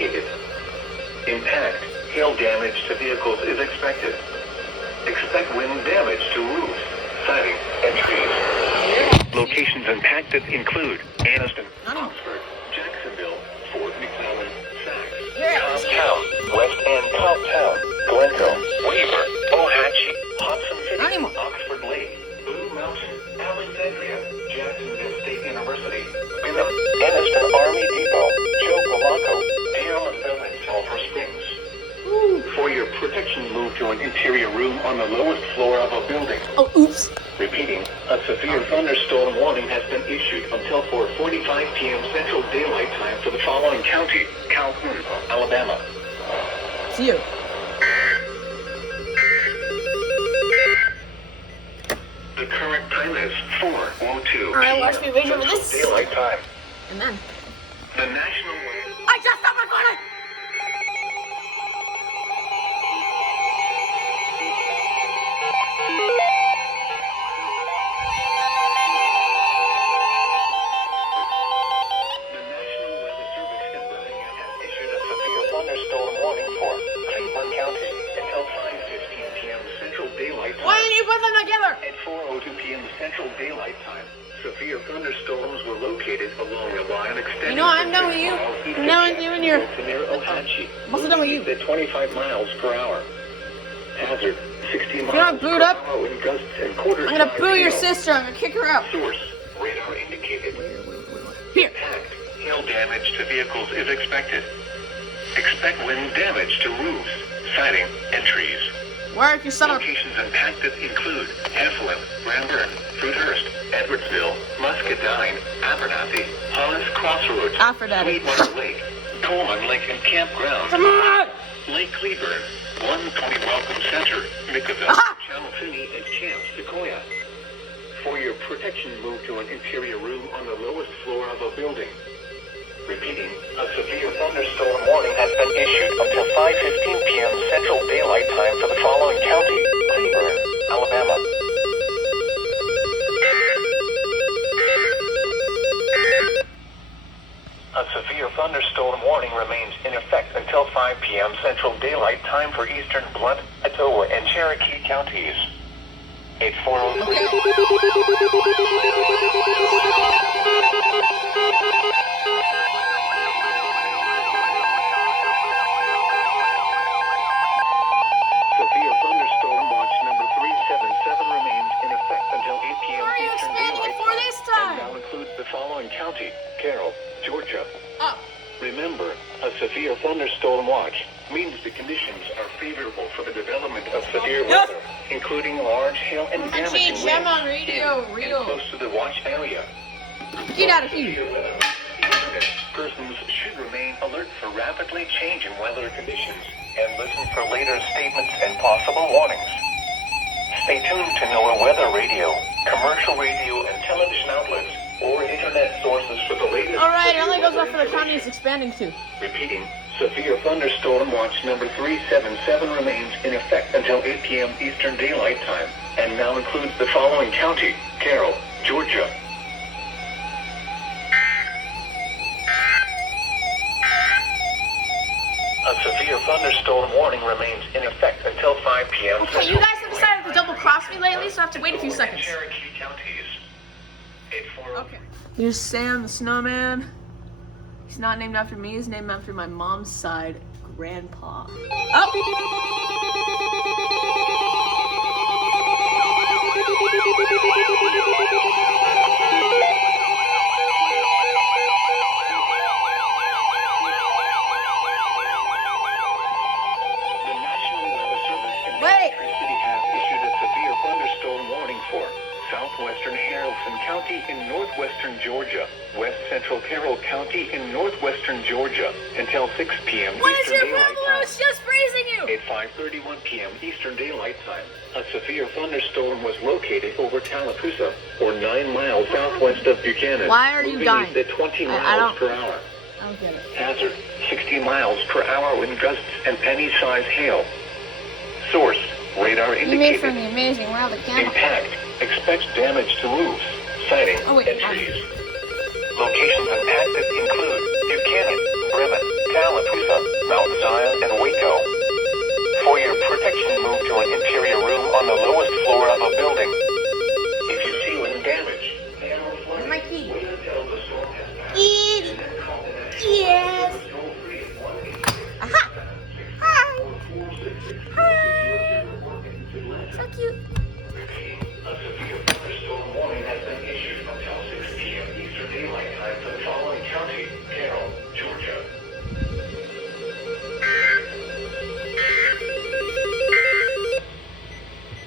located. Impact, hail damage to vehicles is expected. Expect wind damage to roofs, siding, and trees. Locations impacted include Anniston, Oxford, Jacksonville, Fort McClellan, Sachs, Cobbtown, West End Cobbtown, Glencoe, Weaver, Ohatchee, Hudson City, Oxford Lake, Blue Mountain, Alexandria, Jacksonville State University, Bingham, Anniston Army Depot, Chocolaco, Dearmanville, and Sulphur Springs. For your protection, move to an interior room on the lowest floor of a building. Oh, oops. Repeating, a severe thunderstorm warning has been issued until 4:45 p.m. Central Daylight Time for the following county: Calhoun, Alabama. See you. The current time is 4:02. Alright, watch me wait over this. Daylight time. And then. The national weather. I just stopped recording! Thunderstorm warning for Cleveland County until 5:15 p.m. Central Daylight Time. Why didn't you put them together? At 4:02 p.m. Central Daylight Time, severe thunderstorms were located along a line extending. You know, I'm done with you. I'm done with you and your. Near Ohatchee. What's done with you? At 25 miles per hour. Hazard 60 miles. You're not booed up. Per hour in gusts and quarter. I'm gonna boo your sister. I'm gonna kick her out. Source radar indicated. Here. Impact, hail damage to vehicles is expected. Expect wind damage to roofs, siding, and trees. Work, you son of. Locations impacted include Heflin, Ranburn, Fruithurst, Edwardsville, Muscadine, Abernathy, Hollis Crossroads, Aphrodite. Sweetwater Lake, Coleman Lake and Campground, Come on! Lake Cleburne, 120 Welcome Center, Nickerville, Aha! Channel Finney, and Camp Sequoia. For your protection, move to an interior room on the lowest floor of a building. Repeating, a severe thunderstorm warning has been issued until 5:15 p.m. Central Daylight Time for the following county: Cleburne, Alabama. A severe thunderstorm warning remains in effect until 5 p.m. Central Daylight Time for eastern Blount, Etowah, and Cherokee counties. 8403. Severe thunderstorm watch number 377 remains in effect until 8 p.m. Why are you Eastern expanding Daylight it for Time, this time? and now includes the following county: Carroll, Georgia. Oh. Remember, a severe thunderstorm watch means the conditions are favorable for the development of severe weather, including large hail and damaging winds I'm on radio, in real. and close to the watch area. Get out of here. Persons should remain alert for rapidly changing weather conditions and listen for later statements and possible warnings. Stay tuned to NOAA weather radio, commercial radio and television outlets, or internet sources for the latest. Alright, it only goes off for the county it's expanding to. Repeating, severe thunderstorm watch number 377 remains in effect until 8 p.m. Eastern Daylight Time, and now includes the following county: Carroll, Georgia. A severe thunderstorm warning remains in effect until 5 p.m. Okay, you guys have decided to double cross me lately, so I have to wait a few seconds. Cherokee counties. Okay. Here's Sam the Snowman. He's not named after me, he's named after my mom's side grandpa. Oh! Northwestern Haralson County in northwestern Georgia, west central Carroll County in northwestern Georgia, until 6 p.m. What is Eastern your Daylight problem? I Time. was just praising you! At 5:31 p.m. Eastern Daylight Time, a severe thunderstorm was located over Tallapoosa, or 9 miles southwest of Buchanan. Why are you moving dying? east at 20 I miles don't- per hour. I don't get it. Hazard, 60 miles per hour wind gusts and penny-sized hail. Source, radar You made indicated. from the amazing world of gamma. Impact, expects damage to roofs, siding, Oh, wait, and trees. Locations impacted include Buchanan, Bremen, Coosa, Mount Zion, and Waco. For your protection, move to an interior room on the lowest floor of a building. If you see wind damage, Where's my key? Yes. Aha. Hi. Hi. So cute. a severe thunderstorm warning has been issued until 6 p.m. Eastern Daylight Time for the following county: Carroll, Georgia.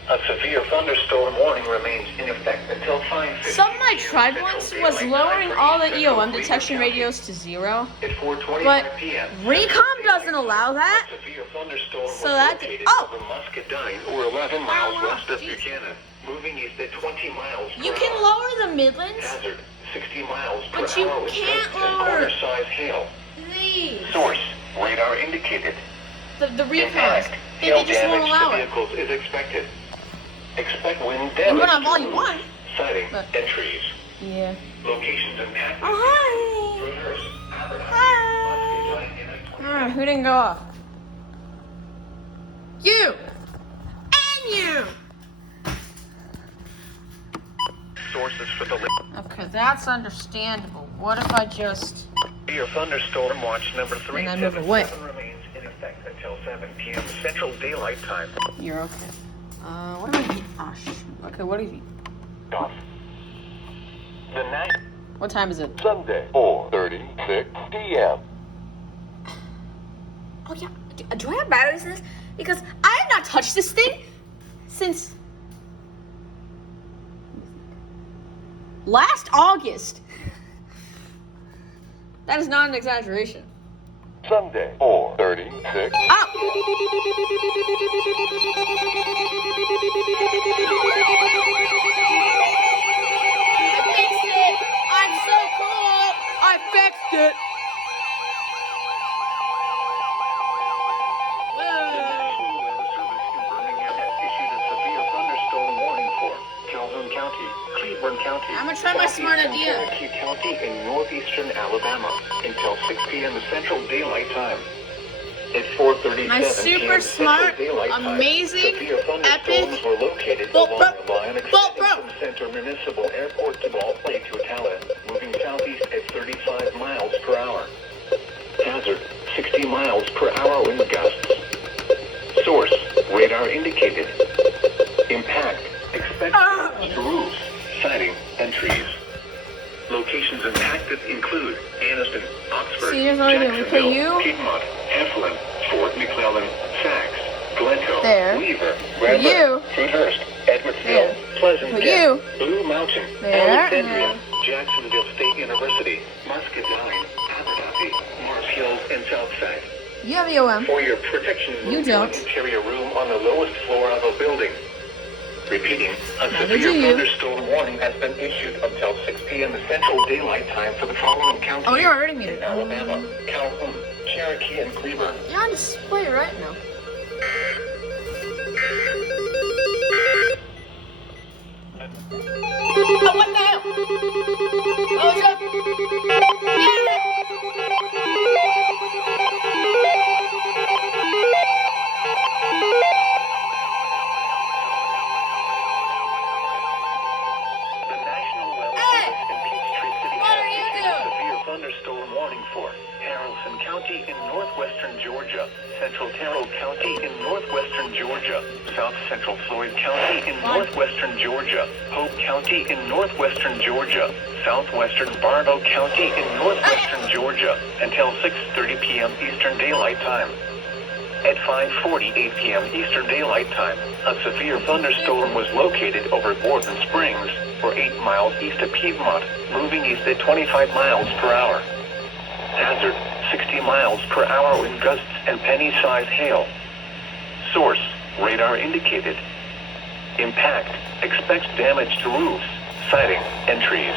A severe thunderstorm warning remains in effect until 5:50. Something I tried once was lowering all the EOM detection radios to 0, At 4:25 but p.m. Recom doesn't allow that. A severe thunderstorm So was that- located oh! over Muscadine, or 11 miles wow, west of geez. Buchanan, moving east at 20 miles per You hour. can lower the Midlands, Hazard 60 miles per but you hour with can't gusts and lower quarter-size hail. these. Source: radar indicated. The Recons. Impact: They hail just won't damage allow to it. vehicles is expected. Expect wind You damage put on to volume roofs, 1. siding, But- and trees. Yeah. Locations and paths. Oh, hi. Reverse. Hi. Alright, who didn't go off? You! And you! Sources for the Okay, that's understandable. What if I just... Severe thunderstorm watch number And I move away. 377 remains in effect until 7 p.m. Central Daylight Time. You're okay. What do I eat? Oh, okay, what do you eat? Off. The night. What time is it? Sunday, 4:36 p.m. Oh, yeah. Do I have batteries in this? Because I have not touched this thing since... last August. That is not an exaggeration. Sunday, 4:36. I fixed it! I'm so cool! I fixed it! National Weather Service in Birmingham has issued a severe thunderstorm warning for Calhoun County, Cleveland County, I'm gonna try my smart southeastern idea. Cherokee County, and northeastern Alabama until 6 p.m. Central Daylight Time. At 4:37 My super p.m. smart, Central Daylight Time, amazing, severe thunderstorms epic, were located Bolt along Pro- the line Bolt extending Pro- from Center Municipal Airport to Ball Play to Atala, moving southeast at 35 miles per hour. Hazard: 60 miles per hour wind gusts. Source: radar indicated. Impact: expect damage to roofs, siding, and trees. Locations impacted include Anniston, Oxford, See, here's what we do. We put Jacksonville, you- Piedmont, Heflin, Fort McClellan, Sachs, Glencoe, There. Weaver, you. Randolph, Fruithurst, Edwardsville, There. Pleasant For Hill, you. Blue Mountain, There. Alexandria, Jacksonville State University, Muscadine, Abernathy, Mars Hills, and Southside. You have EOM. For your protection, You move to an don't. interior room on the lowest floor of a building. Repeating, a Neither severe do you. thunderstorm warning has been issued until 6 p.m. Central Daylight Time for the following counties: Oh, you're already muted. in Alabama, Calhoun, Cherokee, and Cleveland. You're on display right now. Oh, what the hell? What was up? The National Weather Hey! Service in Peachtree City What has are you issued a doing? severe thunderstorm warning for Haralson County in northwestern Georgia, Central Terrell County in northwestern Georgia, South Central Floyd County in northwestern Georgia, Hope County in northwestern Georgia, southwestern Bartow County in northwestern Georgia until 6:30 p.m. Eastern Daylight Time. At 5:48 p.m. Eastern Daylight Time, a severe thunderstorm was located over Borden Springs, or 8 miles east of Piedmont, moving east at 25 miles per hour. Hazard: 60 miles per hour wind gusts and penny-sized hail. Source: radar indicated. Impact: expect damage to roofs, siding, and trees.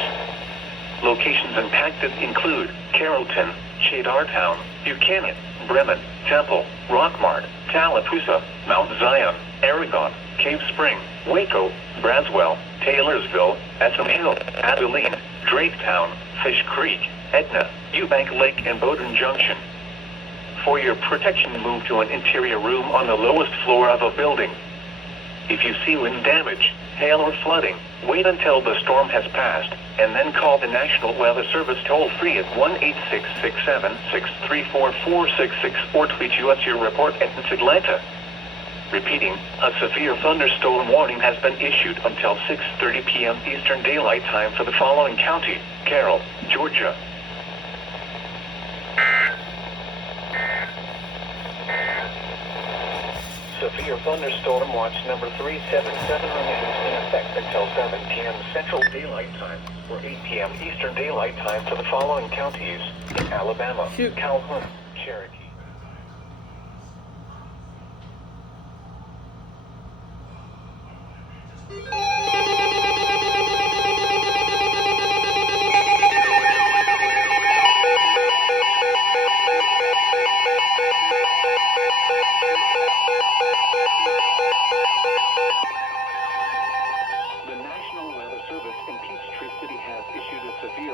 Locations impacted include Carrollton, Shadartown, Buchanan, Bremen, Temple, Rockmart, Tallapoosa, Mount Zion, Aragon, Cave Spring, Waco, Braswell, Taylorsville, Essam Hill, Abilene, Draketown, Fish Creek, Etna, Eubank Lake, and Bowdoin Junction. For your protection, move to an interior room on the lowest floor of a building. If you see wind damage, hail or flooding, wait until the storm has passed, and then call the National Weather Service toll-free at 1-866-674-4666 or tweet us your report at Atlanta. Repeating, a severe thunderstorm warning has been issued until 6:30 p.m. Eastern Daylight Time for the following county: Carroll, Georgia. Severe thunderstorm watch number 377 remains in effect until 7 p.m. Central Daylight Time or 8 p.m. Eastern Daylight Time for the following counties: in Alabama, Calhoun, Cherokee.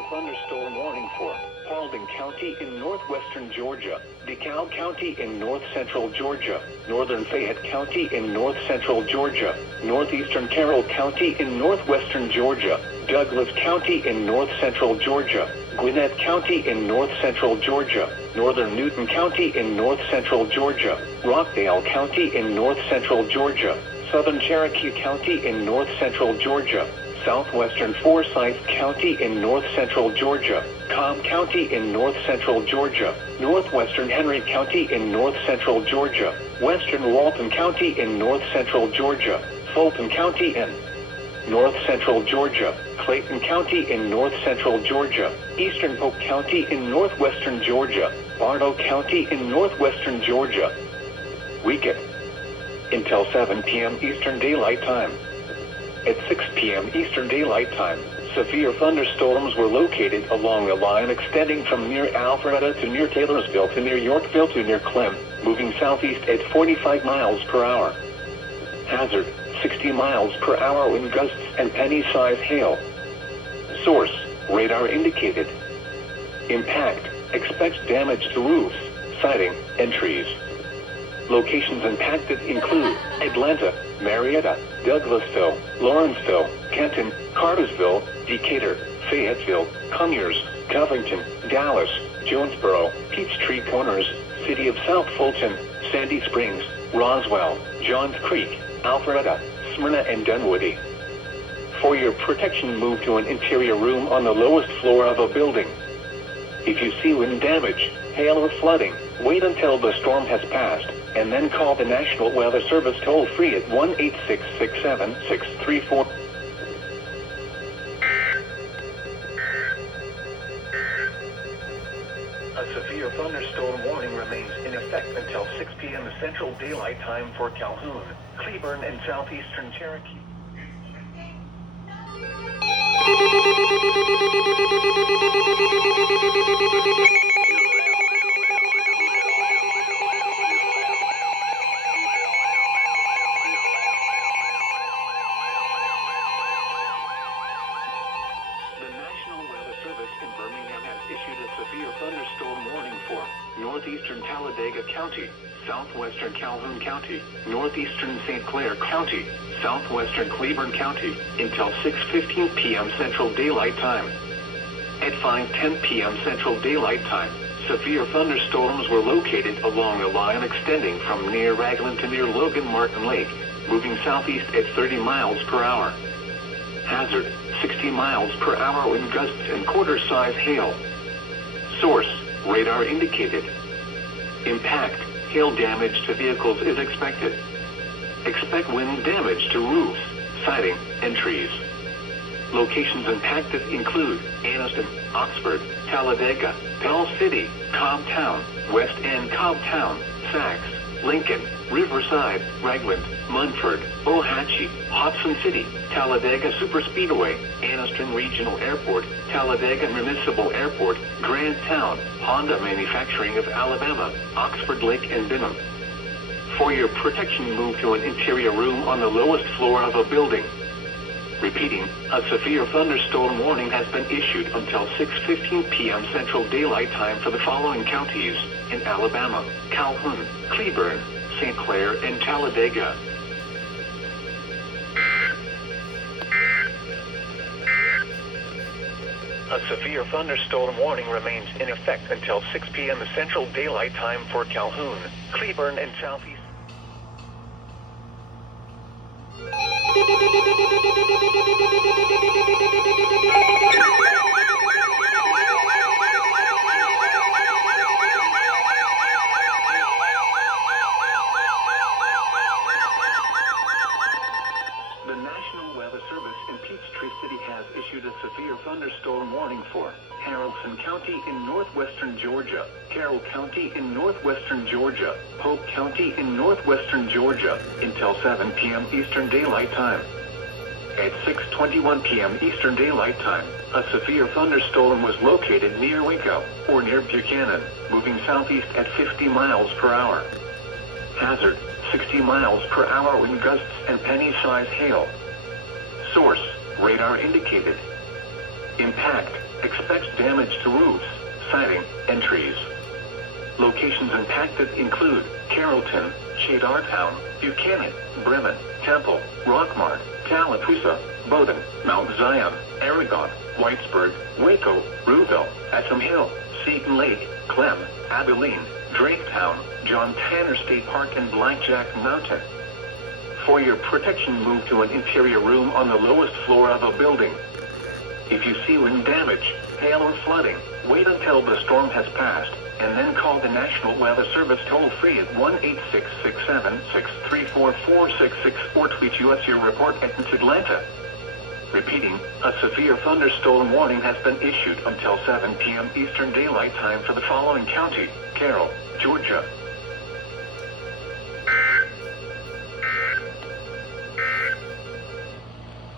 Thunderstorm warning for Paulding County in northwestern Georgia, DeKalb County in north-central Georgia, northern Fayette County in north-central Georgia, northeastern Carroll County in northwestern Georgia, Douglas County in north-central Georgia, Gwinnett County in north-central Georgia, northern Newton County in north-central Georgia, Rockdale County in north-central Georgia, southern Cherokee County in north-central Georgia, southwestern Forsyth County in north-central Georgia, Cobb County in north-central Georgia, northwestern Henry County in north-central Georgia, western Walton County in north-central Georgia, Fulton County in north-central Georgia, Clayton County in north-central Georgia, eastern Polk County in northwestern Georgia, Bartow County in northwestern Georgia. Weekend until 7 p.m. Eastern Daylight Time. At 6 p.m. Eastern Daylight Time, severe thunderstorms were located along a line extending from near Alpharetta to near Taylorsville to near Yorkville to near Clem, moving southeast at 45 miles per hour. Hazard, 60 miles per hour wind gusts and penny-size hail. Source, radar indicated. Impact, expect damage to roofs, siding, and trees. Locations impacted include Atlanta, Marietta, Douglasville, Lawrenceville, Kenton, Cartersville, Decatur, Fayetteville, Conyers, Covington, Dallas, Jonesboro, Peachtree Corners, City of South Fulton, Sandy Springs, Roswell, Johns Creek, Alpharetta, Smyrna, and Dunwoody. For your protection, move to an interior room on the lowest floor of a building. If you see wind damage, hail or flooding, wait until the storm has passed, and then call the National Weather Service toll-free at 1-866-776-34. A severe thunderstorm warning remains in effect until 6 p.m. Central Daylight Time for Calhoun, Cleburne, and southeastern Cherokee. In Birmingham has issued a severe thunderstorm warning for northeastern Talladega County, southwestern Calhoun County, northeastern St. Clair County, southwestern Cleburne County, until 6:15 p.m. Central Daylight Time. At 5:10 p.m. Central Daylight Time, severe thunderstorms were located along a line extending from near Raglan to near Logan Martin Lake, moving southeast at 30 miles per hour. Hazard, 60 miles per hour wind gusts and quarter-size hail. Source, radar indicated. Impact, hail damage to vehicles is expected. Expect wind damage to roofs, siding, and trees. Locations impacted include Anniston, Oxford, Talladega, Pell City, Cobb Town, West End Cobb Town, Sachs, Lincoln, Riverside, Ragland, Munford, Ohatchee, Hobson City, Talladega Superspeedway, Anniston Regional Airport, Talladega Municipal Airport, Grand Town, Honda Manufacturing of Alabama, Oxford Lake, and Benham. For your protection, move to an interior room on the lowest floor of a building. Repeating, a severe thunderstorm warning has been issued until 6:15 p.m. Central Daylight Time for the following counties: in Alabama, Calhoun, Cleburne, St. Clair, and Talladega. A severe thunderstorm warning remains in effect until 6 p.m. Central Daylight Time for Calhoun, Cleburne, and Southeast. The National Weather Service in Peachtree City has issued a severe thunderstorm warning for Haralson County in northwestern Georgia, Carroll County in northwestern Georgia, Polk County in northwestern Georgia, until 7 p.m. Eastern Daylight Time. At 6:21 p.m. Eastern Daylight Time, a severe thunderstorm was located near Waco, or near Buchanan, moving southeast at 50 miles per hour. Hazard, 60 miles per hour wind gusts and penny-size hail. Source, radar indicated. Impact, expects damage to roofs, siding, and trees. Locations impacted include Carrollton, Shadartown, Buchanan, Bremen, Temple, Rockmart, Tallapoosa, Bowdoin, Mount Zion, Aragon, Whitesburg, Waco, Rouville, Etam Hill, Seton Lake, Clem, Abilene, Draketown, John Tanner State Park, and Blackjack Mountain. For your protection, move to an interior room on the lowest floor of a building. If you see wind damage, hail, or flooding, wait until the storm has passed, and then call the National Weather Service toll-free at 1-866-676-3446 or tweet us your report at Atlanta. Repeating, a severe thunderstorm warning has been issued until 7 p.m. Eastern Daylight Time for the following county: Carroll, Georgia.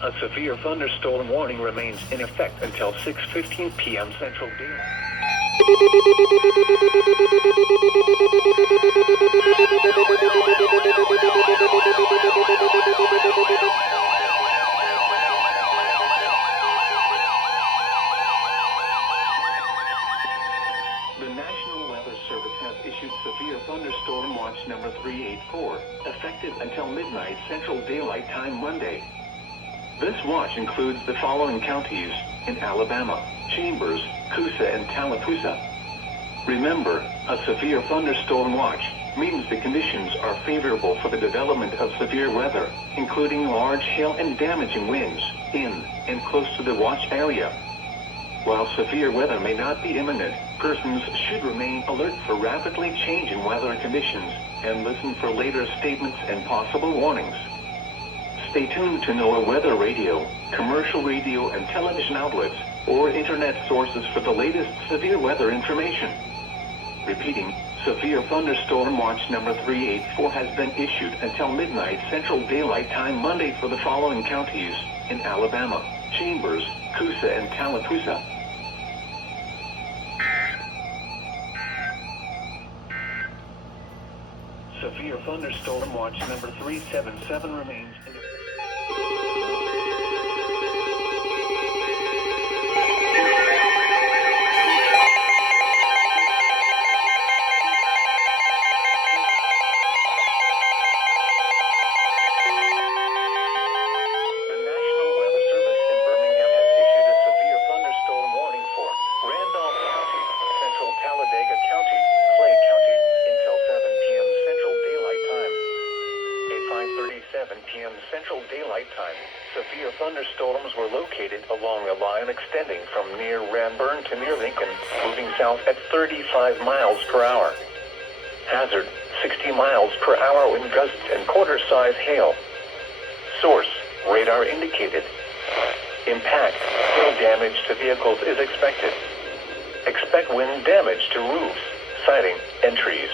A severe thunderstorm warning remains in effect until 6:15 p.m. Central Daylight. The National Weather Service has issued severe thunderstorm watch number 384, effective until midnight Central Daylight Time Monday. This watch includes the following counties in Alabama: Chambers, Coosa, and Tallapoosa. Remember, a severe thunderstorm watch means the conditions are favorable for the development of severe weather, including large hail and damaging winds, in and close to the watch area. While severe weather may not be imminent, persons should remain alert for rapidly changing weather conditions and listen for later statements and possible warnings. Stay tuned to NOAA weather radio, commercial radio and television outlets, or internet sources for the latest severe weather information. Repeating, severe thunderstorm watch number 384 has been issued until midnight Central Daylight Time Monday for the following counties in Alabama: Chambers, Coosa, and Tallapoosa. Severe thunderstorm watch number 377 remains in effect. The National Weather Service in Birmingham has issued a severe thunderstorm warning for Randolph County, Central Talladega County, Clay County, until 7 p.m. Central Daylight Time. At 5:37 p.m. Central Daylight Time, severe thunderstorms were located along a line extending from near Ranburn to near Lincoln, moving south at 35 miles per hour. Hazard, 60 miles per hour wind gusts and quarter-size hail. Source, radar indicated. Impact, hail damage to vehicles is expected. Expect wind damage to roofs, siding, and trees.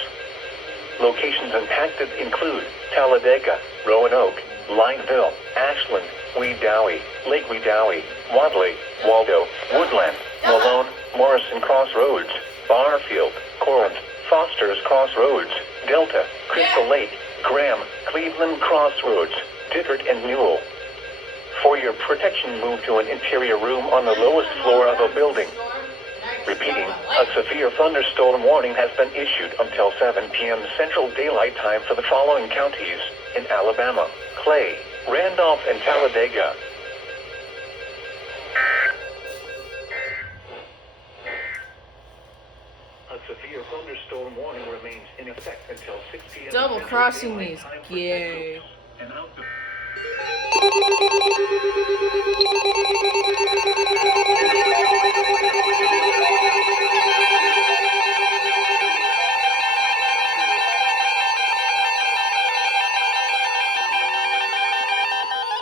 Locations impacted include Talladega, Roanoke, Lineville, Ashland, Wedowee, Lake Wedowee, Wadley, Waldo, Woodland, Malone, Morrison Crossroads, Barfield, Corinth, Foster's Crossroads, Delta, Crystal Lake, Graham, Cleveland Crossroads, Dickert, and Newell. For your protection, move to an interior room on the lowest floor of a building. Repeating, a severe thunderstorm warning has been issued until 7 p.m. Central Daylight Time for the following counties in Alabama: Clay, Randolph, and Talladega. A severe thunderstorm warning remains in effect until 6 p.m. Double Central crossing Daylight these. Time for Yay. Central and out the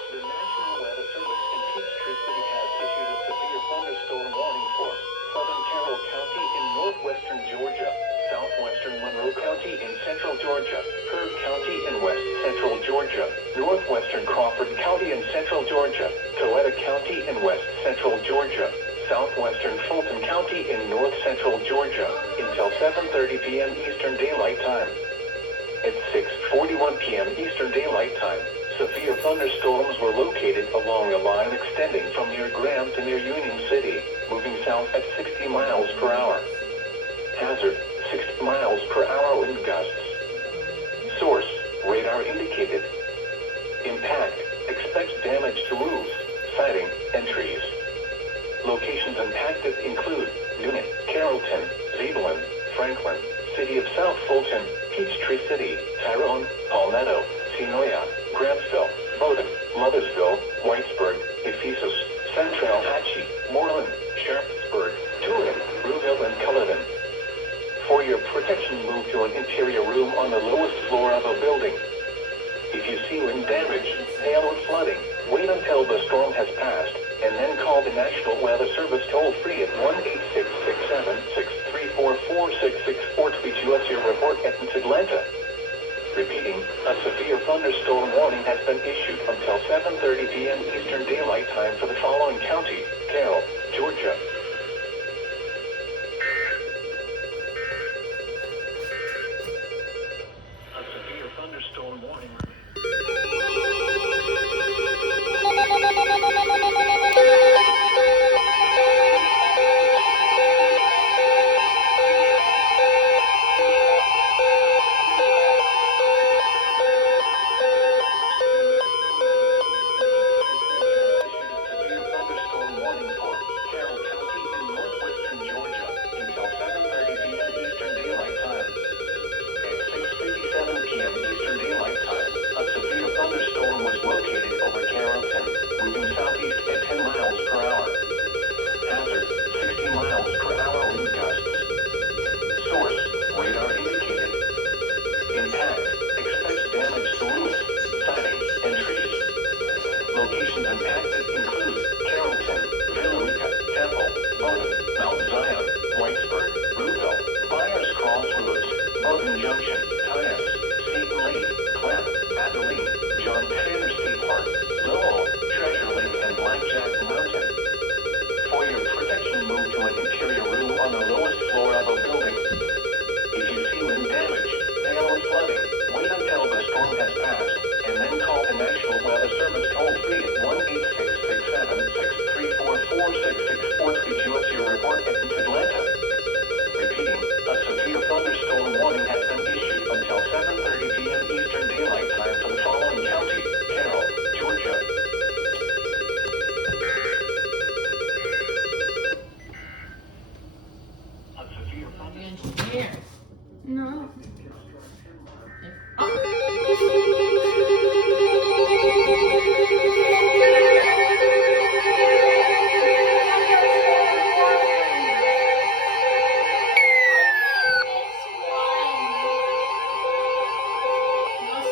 The National Weather Service in Peachtree City has issued a severe thunderstorm warning for southern Carroll County in northwestern Georgia, southwestern Monroe County in central Georgia, Kerr County in west central Georgia, northwestern Crawford County in central Georgia, Coweta County in west central Georgia, southwestern Fulton County in north central Georgia, until 7:30 p.m. Eastern Daylight Time. At 6:41 p.m. Eastern Daylight Time, severe thunderstorms were located along a line extending from near Graham to near Union City, moving south at 60 miles per hour. Hazard, 60 miles per hour wind gusts. Source, radar indicated. Impact, expects damage to roofs, siding, and trees. Locations impacted include Newnan, Carrollton, Zebulon, Franklin, City of South Fulton, Peachtree City, Tyrone, Palmetto, Senoia, Grantsville, Bowdoin, Mothersville, Whitesburg, Ephesus, Centralhatchee, Moreland, Sharpsburg, Turin, Rouville, and Culloden. For your protection, move to an interior room on the lowest floor of a building. If you see wind damage, hail, or flooding, wait until the storm has passed, and then call the National Weather Service toll-free at 1-866-763-4466 or tweet us your report at Atlanta. Repeating, a severe thunderstorm warning has been issued until 7:30 p.m. Eastern Daylight Time for the following county: Carroll, Georgia. A severe thunderstorm warning. Severe thunderstorm warning for Carroll County in northwestern Georgia until 7:30 p.m. Eastern Daylight Time. At 6:57 p.m. Eastern Daylight Time, a severe thunderstorm was located over Carrollton, moving southeast at 10 miles per hour. Hazard, 60 miles per hour wind gusts. Source, radar indicated. Impact, expects damage to roofs, siding, and trees. Locations impacted include Carrollton, Villarica, Temple, Bowdoin, Mount Zion, Whitesburg, Rouville, Byers Crossroads, Bowdoin Junction, Tyus, Seton Lee, Clem, Abilene, John Tanner State Park, Lowell, Treasure Lake, and Blackjack Mountain. For your protection, move to an interior room on the lowest floor of a building. If you see wind damage, hail, or flooding, wait until the storm has passed, and then call the National Weather Service toll-free at 1-866-763-4466 or tweet us your report at Atlanta. Repeating, a severe thunderstorm warning has been issued until 7:30 p.m. Eastern Daylight Time for the following county: Carroll, Georgia. A severe Engineer. No.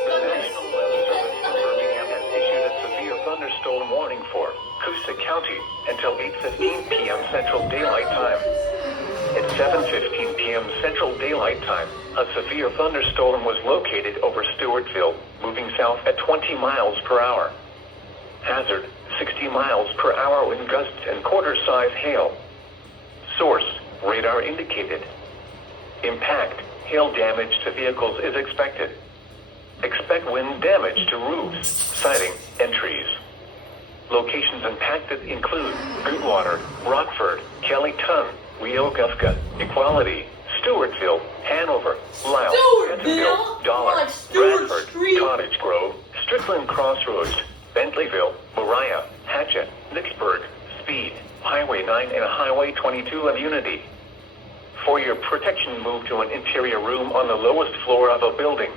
The National Weather Service in Birmingham has issued a severe thunderstorm warning for Coosa County until 8:15 p.m. Central Daylight Time. At 7:15 p.m. Central Daylight Time, a severe thunderstorm was located over Stewartville, moving south at 20 miles per hour. Hazard, 60 miles per hour wind gusts and quarter-size hail. Source, radar indicated. Impact, hail damage to vehicles is expected. Expect wind damage to roofs, siding, and trees. Locations impacted include Goodwater, Rockford, Kellyton, Weogufka, Equality, Stewartville, Hanover, Lisle, Bentonville, Dollar, Like Stewart Bradford, Street. Cottage Grove, Strickland Crossroads, Bentleyville, Moriah, Hatchet, Vicksburg, Speed, Highway 9 and Highway 22 of Unity. For your protection, move to an interior room on the lowest floor of a building.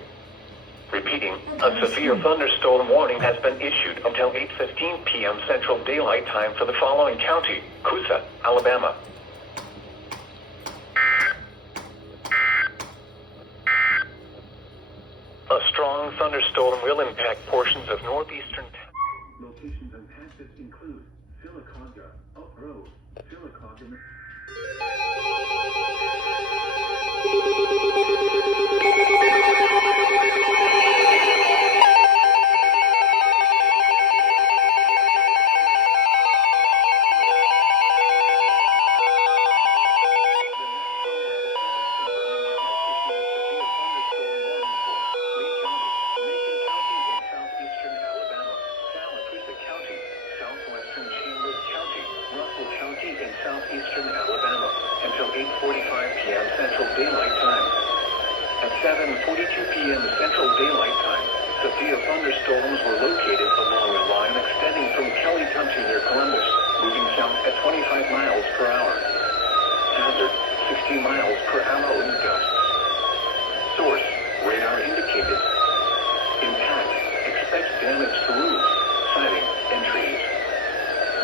Repeating, a severe thunderstorm warning has been issued until 8:15 p.m. Central Daylight Time for the following county: Coosa, Alabama. A strong thunderstorm will impact portions of northeastern town. Locations impacted include Sylacauga, Up Road, Sylacauga. Southeastern Alabama until 8:45 p.m. Central Daylight Time. At 7:42 p.m. Central Daylight Time, severe thunderstorms were located along a line extending from Kelly County near Columbus, moving south at 25 miles per hour. Hazard, 60 miles per hour wind gusts. Source, radar indicated. Impact, expect damage to roofs, siding, and trees.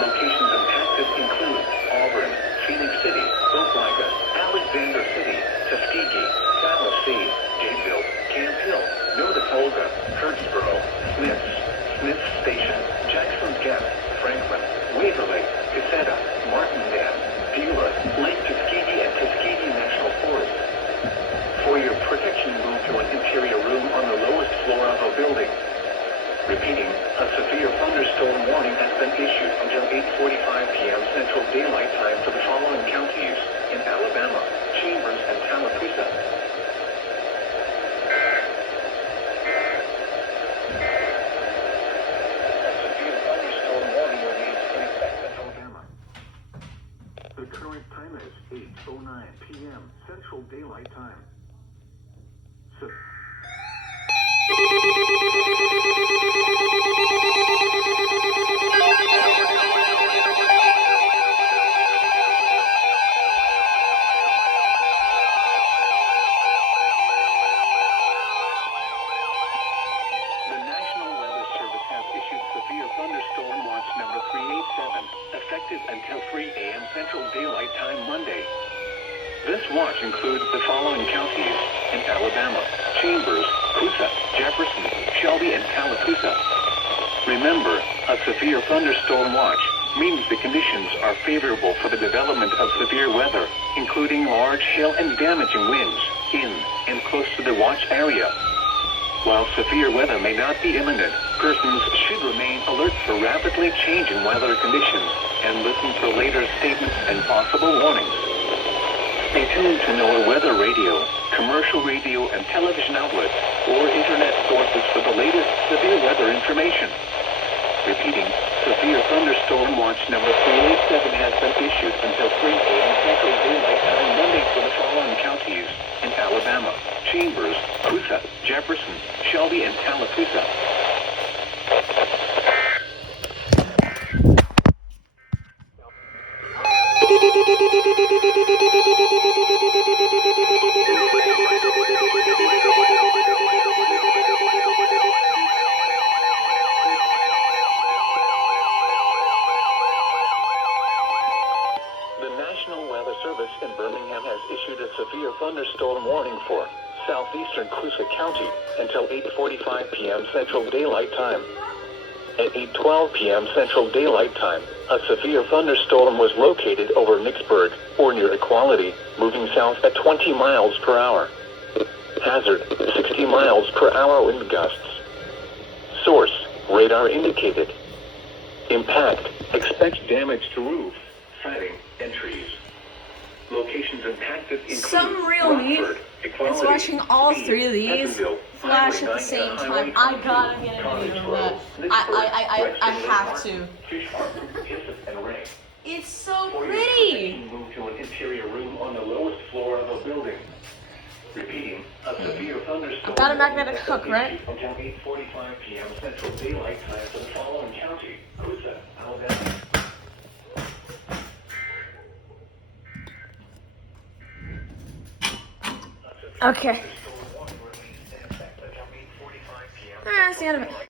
Locations impacted include Auburn, Phoenix City, Opelika, Alexander City, Tuskegee, Tallahassee, Gateville, Camp Hill, Notafolga, Hurtsboro, Smiths Station, Jackson's Gap, Franklin, Waverly, Caseta, Martindale, Beulah, Lake Tuskegee, and Tuskegee National Forest. For your protection, move to an interior room on the lowest floor of a building. Repeating, a severe thunderstorm warning has been issued until 8:45 p.m. Central Daylight Time for the following counties in Alabama: Chambers and Tallapoosa. A severe thunderstorm warning remains in effect in Alabama. The current time is 8:09 p.m. Central Daylight Time. Thunderstorm watch number 387, effective until 3 a.m. Central Daylight Time Monday. This watch includes the following counties in Alabama: Chambers, Coosa, Jefferson, Shelby, and Tallapoosa. Remember, a severe thunderstorm watch means the conditions are favorable for the development of severe weather, including large hail and damaging winds in and close to the watch area. While severe weather may not be imminent, persons should remain alert for rapidly changing weather conditions and listen for later statements and possible warnings. Stay tuned to NOAA weather radio, commercial radio and television outlets, or internet sources for the latest severe weather information. Repeating, severe thunderstorm watch number 387 has been issued until 3 a.m. Central Daylight Time Monday for the following counties in Alabama: Chambers, Coosa, Jefferson, Shelby, and Tallapoosa. The National Weather Service in Birmingham has issued a severe thunderstorm warning for southeastern Coosa County until 8:45 p.m. Central Daylight Time. At 8:12 p.m. Central Daylight Time, a severe thunderstorm was located over Vicksburg, or near Equality, moving south at 20 miles per hour. Hazard, 60 miles per hour wind gusts. Source, radar indicated. Impact, expect damage to roofs, siding, and trees. Locations impacted include some real neat is watching all three of these flash at the same time. I gotta get a video of that. I have to. It's so For your pretty. protection, move to an interior room on the lowest floor of a building. Repeating, a severe thunderstorm. Got a magnetic hook, right? Until 8:45 p.m. Central Daylight Time for the following county: Coosa, Alabama. Okay.